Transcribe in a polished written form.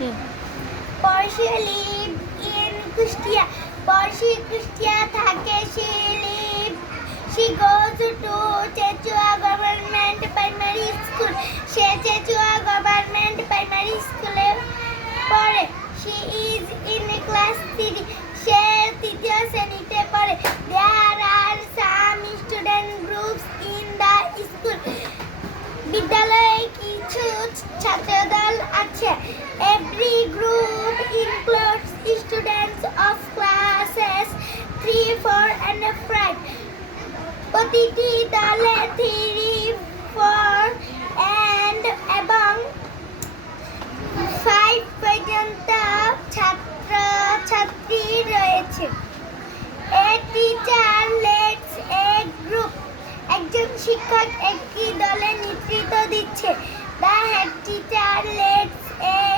Porsche live in Kustia. Porsche Kustia থাকে she goes to Chechua Government Primary School. Say Chechua Government Primary School এ পড়ে. She is in class 3. সে তৃতীয় শ্রেণীতে পড়ে. There are some student groups in the school. বিদ্যালয়ে কিছু ছাত্রদল আছে. Every group includes students of classes 3, 4 and 5. প্রতিটি দলে 3, 4 and এবং 5 পর্যন্ত ছাত্র ছাত্রী রয়েছে. A teacher leads a group. একজন শিক্ষক একটি দলে নেতৃত্ব দিচ্ছে. The head teacher leads a